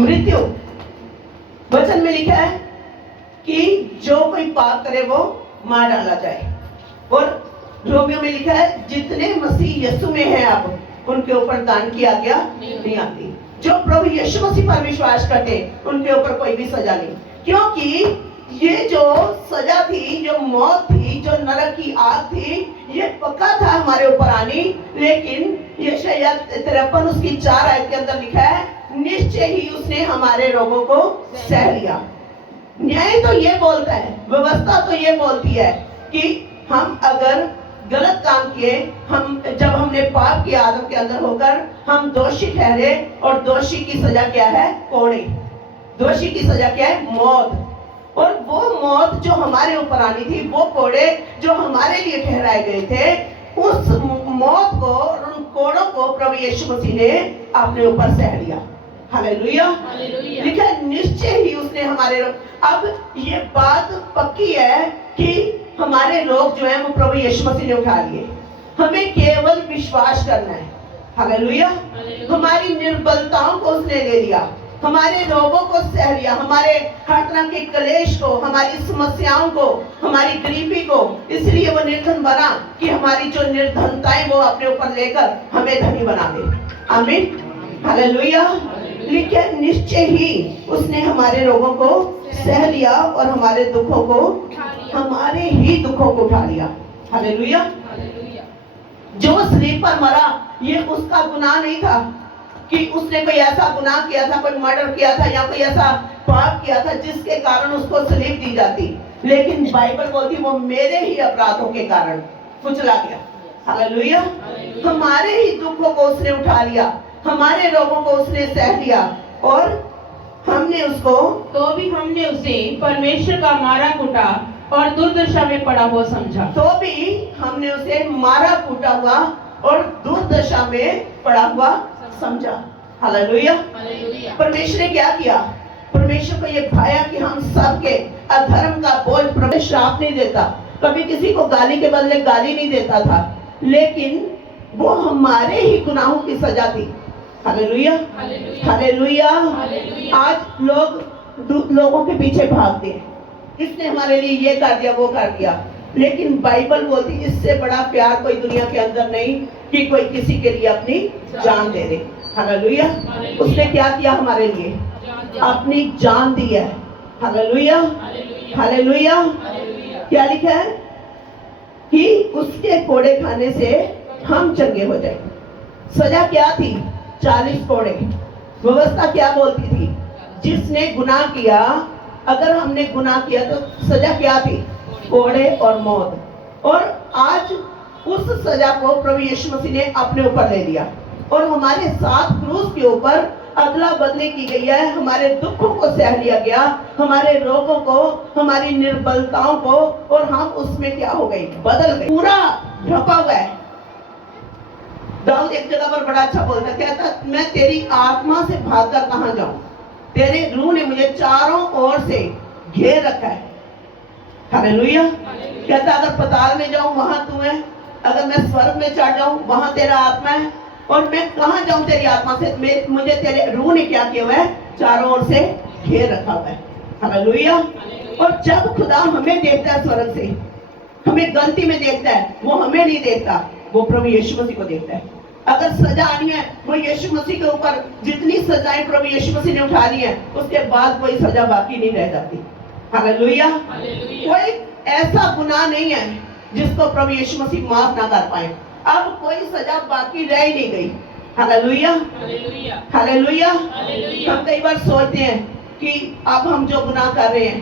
मृत्यु। वचन में लिखा है कि जो कोई पाप करे वो मार डाला जाए। और रोमियो में लिखा है जितने मसीह यीशु में हैं अब उनके ऊपर दान की आज्ञा नहीं आती। जो प्रभु यीशु मसीह पर विश्वास करते उनके ऊपर कोई भी सजा नहीं, क्योंकि ये जो सजा थी, जो मौत थी, जो नरक की आग थी, ये पक्का था हमारे ऊपर आनी। लेकिन यशायाह 53 उसकी 4 आयत के अंदर लिखा है निश्चय ही उसने हमारे रोगों को सह लिया। न्याय तो ये बोलता है, व्यवस्था तो ये बोलती है कि हम अगर गलत काम किए, हम जब हमने पाप किया आदम के अंदर होकर, हम दोषी ठहरे और दोषी की सजा क्या है? कोड़े। दोषी की सजा क्या है? मौत। और वो मौत जो हमारे ऊपर आनी थी, वो कोड़े जो हमारे लिए ठहराए गए थे, उस मौत को और उन कोड़ों को प्रभु यीशु मसीह ने अपने ऊपर सह लिया। हालेलुया। लिखा है निश्चय ही उसने हमारे रोग। अब ये बात पक्की है कि हमारे रोग जो है वो प्रभु यीशु मसीह ने उठा लिए। हमें केवल विश्वास करना है। हालेलुया। हमारी निर्बलताओं को उसने ले लिया, हमारे रोगों को सह लिया, हमारे हर तरह के क्लेश को, हमारी समस्याओं को, हमारी गरीबी को। इसलिए वो निर्धन बना कि हमारी जो निर्धनताएं वो अपने ऊपर लेकर हमें धनी बना दे। आमीन। हालेलुया। लेकिन निश्चय ही उसने हमारे रोगों को सह लिया और हमारे दुखों को, हमारे ही दुखों को उठा लिया। हालेलुया। जो सलीब पर मरा ये उसका गुनाह नहीं था कि उसने कोई ऐसा गुनाह किया था, कोई मर्डर किया था या कोई ऐसा पाप किया था जिसके कारण उसको सलीब दी जाती। लेकिन बाइबल बोलती वो मेरे ही अपराधों के कारण कुचला गया। हालेलुया। हमारे ही दुखों को उसने उठा लिया, हमारे रोगों को उसने सह लिया और हमने उसको, तो भी हमने उसे परमेश्वर का मारा कूटा और दुर्दशा में पड़ा हुआ समझा। तो भी हमने उसे मारा कूटा हुआ और दुर्दशा में पड़ा हुआ समझा। हालेलुया। परमेश्वर ने क्या किया? परमेश्वर को ये भाया कि हम सबके अधर्म का बोझ, परमेश्वर श्राप नहीं देता, कभी किसी को गाली के बदले गाली नहीं देता था, लेकिन वो हमारे ही गुनाहों की सजा थी। हालेलुया। हालेलुया। आज लोगों के पीछे भागते हैं, इसने हमारे लिए ये कर दिया, वो कर दिया। लेकिन बाइबल बोलती इससे बड़ा प्यार कोई दुनिया के अंदर नहीं कि कोई किसी के लिए अपनी जान दे दे। हालेलुया। उसने क्या किया हमारे लिए? अपनी जान दी है। हालेलुया। हालेलुया। क्या लिखा है कि उसके कोड़े खाने से हम चंगे हो जाए। सजा क्या थी? 40 कोड़े। व्यवस्था क्या बोलती थी? जिसने गुनाह किया, अगर हमने गुनाह किया तो सजा क्या थी? कोड़े और मौत। और आज उस सजा को प्रभु यीशु मसीह ने अपने ऊपर ले लिया और हमारे साथ क्रूस के ऊपर अदला बदली की गई है। हमारे दुखों को सह लिया गया, हमारे रोगों को, हमारी निर्बलताओं को, और हम उसमें क्या हो गए? बदल गए। पूरा ढका हुआ है। दाऊद एक जगह पर बड़ा अच्छा बोलता, कहता मैं तेरी आत्मा से भागकर कहां जाऊं? तेरे रूह ने मुझे चारों ओर से घेर रखा है। हालेलुया। कहता अगर पताल में जाऊं वहां तू है, अगर मैं स्वर्ग में चढ़ जाऊं वहां तेरा आत्मा है, और मैं कहां जाऊं तेरी आत्मा से? मुझे तेरे रूह ने क्या किया हुआ है? चारों ओर से घेर रखा हुआ है। हालेलुया। और जब खुदा हमें देखता है स्वर्ग से, हमें गलती में देखता है, वो हमें नहीं देखता, वो प्रभु यीशु मसीह को देखता है। अगर सजा आनी है वो यीशु मसीह के ऊपर, जितनी सजाएं प्रभु यीशु मसीह ने उठा ली है, उसके बाद कोई सजा बाकी नहीं रह जाती। हालेलुया। कोई ऐसा गुनाह नहीं है जिसको प्रभु यीशु मसीह माफ ना कर पाए। अब कोई सजा बाकी रह ही नहीं गई। हालेलुया। हालेलुया। हम कई बार सोचते हैं कि अब हम जो गुनाह कर रहे हैं,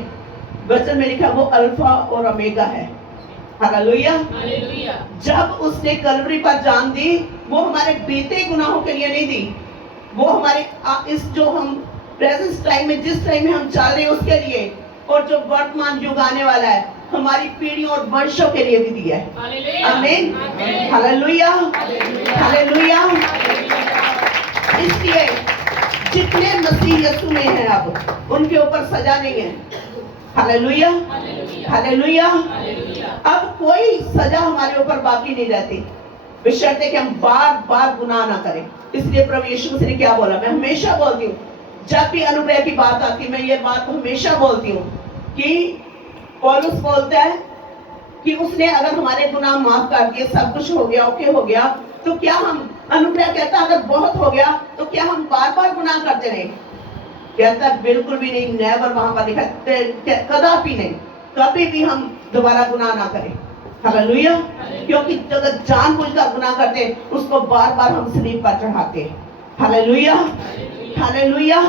वचन में लिखा वो अल्फा और ओमेगा है। हालेलुया। जब उसने कलवरी पर जान दी, वो हमारे बीते गुनाहों के लिए नहीं दी, वो हमारे इस जो हम प्रेजेंट टाइम में, जिस टाइम में हम चल रहे हैं उसके लिए, और जो वर्तमान युग आने वाला है हमारी पीढ़ियों और वंशों के लिए भी दिया है। आमीन। हालेलुया। हालेलुया। इसलिए जितने मसीह यीशु में हैं अब उनके ऊपर सजा नहीं है। हालेलुया। हालेलुया। अब कोई सजा हमारे ऊपर बाकी नहीं रहती, बशर्ते कि हम बार बार गुनाह ना करें। इसलिए प्रभु यीशु मसीह ने क्या बोला? मैं हमेशा बोलती हूँ, जब भी अनुग्रह की बात आती है, मैं ये बात हमेशा बोलती हूँ कि पौलुस बोलता है कि उसने अगर हमारे गुनाह माफ कर दिए, सब कुछ हो गया, ओके हो गया, तो क्या हम, अनुग्रह कहता है अगर बहुत हो गया तो क्या हम बार बार गुनाह करते रहे? कहता है बिल्कुल भी नहीं, नेवर, वहां पर लिखा है कदापि नहीं, कभी भी हम दोबारा गुनाह ना करें। हालेलुया। क्योंकि अगर जानबूझकर गुनाह करते हैं उसको बार बार हम सलीब पर चढ़ाते हैं। Hallelujah, hallelujah.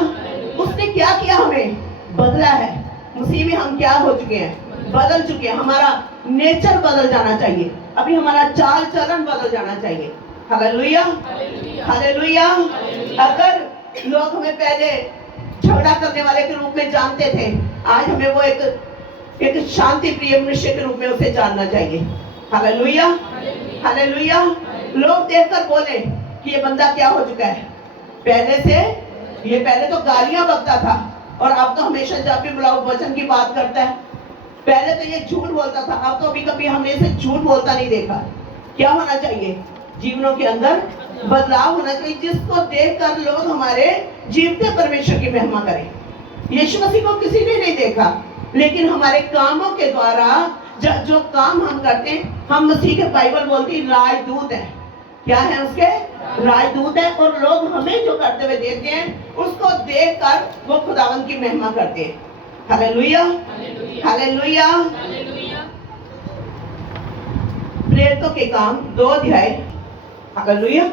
उसने क्या किया, हमें बदला है। मसीह में हम क्या हो चुके हैं, बदल चुके हैं। हमारा नेचर बदल जाना चाहिए, अभी हमारा चाल चलन बदल जाना चाहिए। Hallelujah, hallelujah. अगर लोग हमें पहले झगड़ा करने वाले के रूप में जानते थे, आज हमें वो एक शांति प्रिय मनुष्य के रूप में उसे जानना चाहिए। Hallelujah, hallelujah. लोग देखकर बोले कि ये बंदा क्या हो चुका है, पहले तो गालियां बकता था और अब तो हमेशा जब भी बुलाओ वचन की बात करता है। पहले तो ये झूठ बोलता था, अब तो अभी कभी हमने इसे झूठ बोलता नहीं देखा। क्या होना चाहिए, जीवनों के अंदर बदलाव होना चाहिए, जिसको देखकर लोग हमारे जीवते परमेश्वर की महिमा करें। यीशु मसीह को किसी ने नहीं देखा, लेकिन हमारे कामों के द्वारा जो काम हम करते हैं, हम मसीह के, बाइबल बोलती है, राजदूत है। क्या है उसके, राजदूत है। और लोग हमें जो करते हुए देखते हैं उसको देखकर वो खुदावंत की महिमा करते हैं। Hallelujah, hallelujah. प्रेरितों के काम 2 अध्याय। हालेलुया।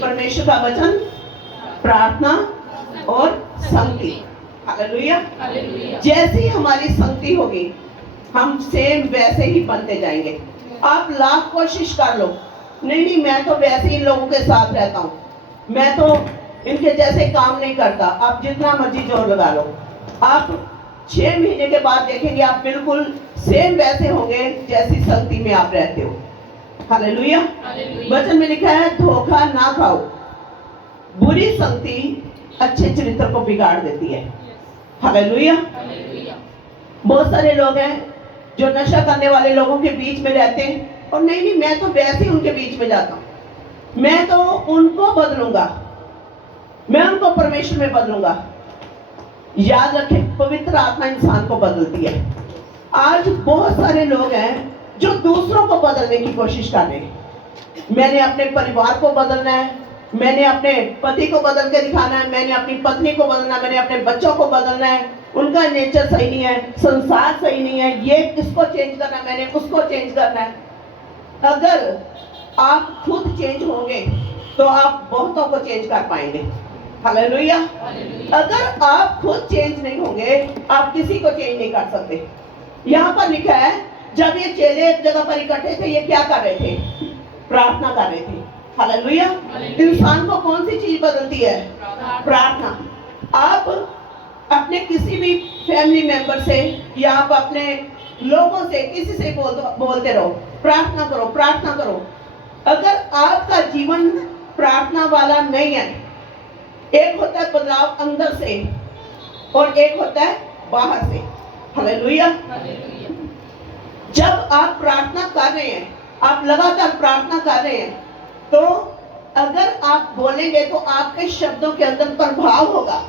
परमेश्वर का वचन, प्रार्थना और संगति। हालेलुया। जैसे ही हमारी संगति होगी हम सेम वैसे ही बनते जाएंगे। आप लाख कोशिश कर लो, नहीं मैं तो वैसे ही लोगों के साथ रहता हूँ, मैं तो इनके जैसे काम नहीं करता, आप जितना मर्जी जोर लगा लो, आप 6 महीने के बाद देखेंगे आप बिल्कुल सेम वैसे होंगे जैसी संगति में आप रहते हो। हालेलुया। वचन में लिखा है, धोखा ना खाओ, बुरी संगति अच्छे चरित्र को बिगाड़ देती है। हालेलुया। बहुत सारे लोग हैं जो नशा करने वाले लोगों के बीच में रहते हैं और नहीं मैं तो वैसे ही उनके बीच में जाता हूँ, मैं तो उनको बदलूंगा, मैं उनको परमेश्वर में बदलूंगा। याद रखें, पवित्र आत्मा इंसान को बदलती है। आज बहुत सारे लोग हैं जो दूसरों को बदलने की कोशिश कर रहे हैं। मैंने अपने परिवार को बदलना है, मैंने अपने पति को बदल के दिखाना है, मैंने अपनी पत्नी को बदलना है, मैंने अपने बच्चों को बदलना है, उनका नेचर सही नहीं है, संसार सही नहीं है, ये इसको चेंज करना है, मैंने उसको चेंज करना है। अगर आप खुद चेंज होंगे तो आप बहुतों को चेंज कर पाएंगे। हालेलुया। अगर आप खुद चेंज नहीं होंगे आप किसी को चेंज नहीं कर सकते। यहाँ पर लिखा है, जब ये चेले एक जगह पर इकट्ठे थे, ये क्या कर रहे थे, प्रार्थना कर रहे थे। हालेलुया। इंसान को कौन सी चीज बदलती है, प्रार्थना। आप अपने किसी भी फैमिली मेंबर से या आप अपने लोगों से किसी से बोलते रहो, प्रार्थना करो, प्रार्थना करो। अगर आपका जीवन प्रार्थना वाला नहीं है, एक होता है बदलाव अंदर से और एक होता है बाहर से। हालेलुया। जब आप प्रार्थना कर रहे हैं, आप लगातार प्रार्थना कर रहे हैं, तो अगर आप बोलेंगे तो आपके शब्दों के अंदर प्रभाव होगा।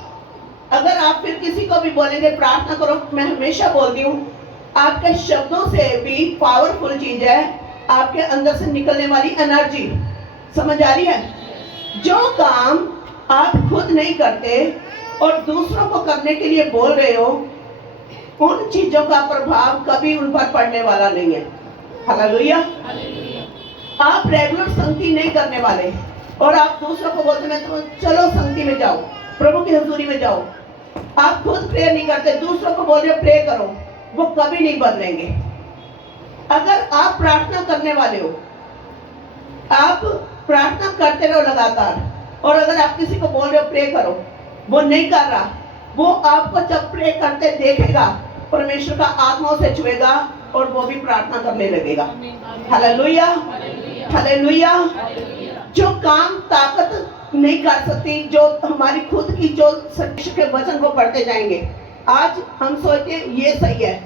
अगर आप फिर किसी को भी बोलेंगे प्रार्थना करो, मैं हमेशा बोलती हूँ, आपके शब्दों से भी पावरफुल चीज है आपके अंदर से निकलने वाली एनर्जी। समझ आ रही है? जो काम आप खुद नहीं करते और दूसरों को करने के लिए बोल रहे हो, उन चीजों का प्रभाव कभी उन पर पड़ने वाला नहीं है। हालेलुया। आप रेगुलर संगति नहीं करने वाले और आप दूसरों को बोलते हैं तो चलो संगति में जाओ, प्रभु की हजूरी में जाओ, आप खुद प्रेयर नहीं करते, दूसरों को बोल रहे हो प्रे करो, वो कभी नहीं बदलेंगे। अगर आप प्रार्थना करने वाले हो, आप प्रार्थना करते रहो लगातार, और अगर आप किसी को बोल रहे हो प्रे करो, वो नहीं कर रहा, वो आपको जब प्रे करते देखेगा, परमेश्वर का आत्मा उसे छुएगा और वो भी प्रार्थना करने लगेगा। Hallelujah, hallelujah. जो काम ताकत नहीं कर सकती, जो हमारी खुद की जो सत्य के वचन को पढ़ते जाएंगे, आज हम सोचते हैं ये सही है,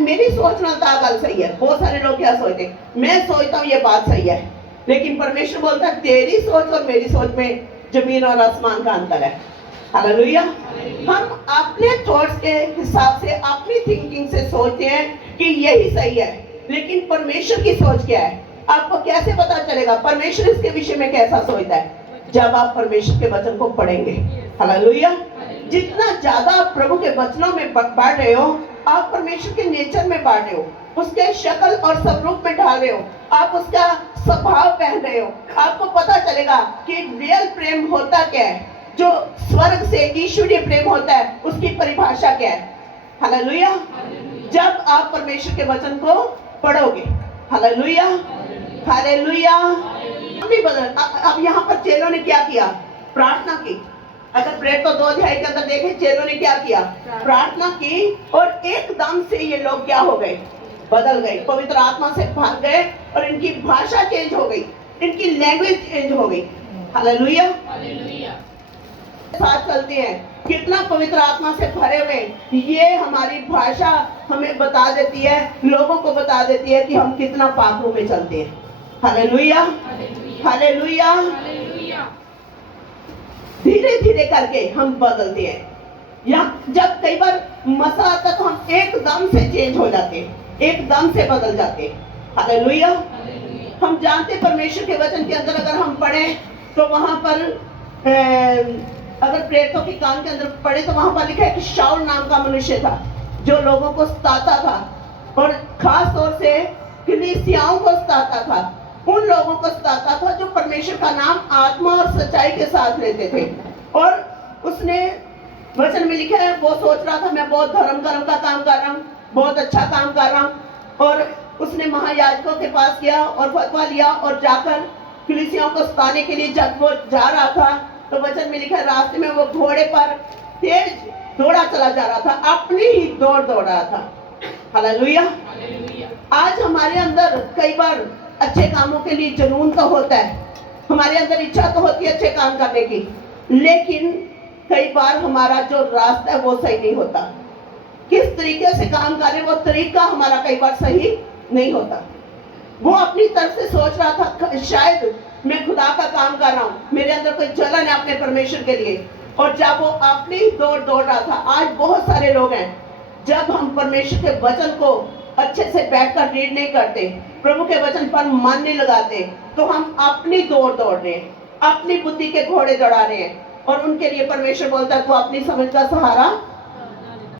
मेरी सोचना गल सही है। बहुत सारे लोग क्या सोचते हैं, मैं सोचता हूँ ये बात सही है, लेकिन परमेश्वर बोलता है तेरी सोच और मेरी सोच में जमीन और आसमान का अंतर है। हालेलुया। हम अपने थॉट्स के हिसाब से, अपनी थिंकिंग से सोचते हैं कि यही सही है, लेकिन परमेश्वर की सोच क्या है? आपको कैसे पता चलेगा परमेश्वर इसके विषय में कैसा सोचता है? जब आप परमेश्वर के वचन को पढ़ेंगे। हालेलुया। जितना ज्यादा आप प्रभु के वचनों में बढ़ रहे हो, आप परमेश्वर के नेचर में बढ़ रहे हो, उसके शक्ल और स्वरूप में ढाल रहे हो, आप उसका स्वभाव पहन रहे हो, आपको पता चलेगा कि रियल प्रेम होता क्या है, जो स्वर्ग से ईश्वरीय प्रेम होता है, उसकी परिभाषा क्या है। हालेलुया। जब आप परमेश्वर के वचन को पढ़ोगे। Hallelujah, hallelujah. भी बदल। अब यहाँ पर चेलों ने क्या किया? प्रार्थना की। अगर प्रेरित तो 2 अध्याय के अंदर देखें, चेलों ने क्या किया? प्रार्थना की, और एकदम से ये लोग क्या हो गए? बदल गए, पवित्र आत्मा से भर गए, और इनकी भाषा चेंज हो गई, इनकी लैंग्वेज चेंज हो गई। Hallelujah, hallelujah. साथ चलते हैं, कितना पवित्र आत्मा से भरे हुए, ये हमारी भाषा हमें बता देती है, लोगों को बता देती है कि हम कितना पापों में चलते हैं। Hallelujah, hallelujah. धीरे धीरे करके हम बदलते हैं, या जब कई बार मसा आता तो हम एकदम से चेंज हो जाते हैं, एकदम से बदल जाते हैं। हालेलुया। हम जानते परमेश्वर के वचन के अंदर अगर हम पढ़े तो वहां पर अगर प्रेरितों के काम के अंदर पढ़े तो वहां पर लिखा है कि शाऊल नाम का मनुष्य था, जो लोगों को सताता था, और खास तौर से कलीसियाओं को सताता था, उन लोगों को सताता था जो परमेश्वर का नाम आत्मा और सच्चाई के साथ लेते थे। और उसने वचन में लिखा है, वो सोच रहा था मैं बहुत धर्म का काम कर रहा हूँ, बहुत अच्छा काम कर रहा हूँ, और उसने महायाजकों के पास गया और फतवा लिया, और जाकर कलीसियाओं को सताने के लिए जब वो जा रहा था तो वचन में लिखा है, रास्ते में वो घोड़े पर तेज दौड़ा चला जा रहा था, अपनी ही दौड़ रहा था। हालेलुया। आज हमारे अंदर कई बार अच्छे कामों के लिए जुनून तो होता है, हमारे अंदर इच्छा तो होती है अच्छे काम करने की, लेकिन कई बार हमारा जो रास्ता है वो सही नहीं होता। किस तरीके से काम करें वो तरीका हमारा कई बार सही नहीं होता। वो अपनी तरफ से सोच रहा था शायद मैं खुदा का काम कर रहा हूँ, मेरे अंदर कोई जलन है अपने परमेश्वर के लिए, और जब वो अपनी दौड़ रहा था। आज बहुत सारे लोग हैं, जब हम परमेश्वर के वचन को अच्छे से बैठकर रीड नहीं करते, प्रभु के वचन पर मन नहीं लगाते, तो हम अपनी दौड़ रहे हैं, अपनी बुद्धि के घोड़े दौड़ा रहे हैं, और उनके लिए परमेश्वर बोलता है तू अपनी समझ का सहारा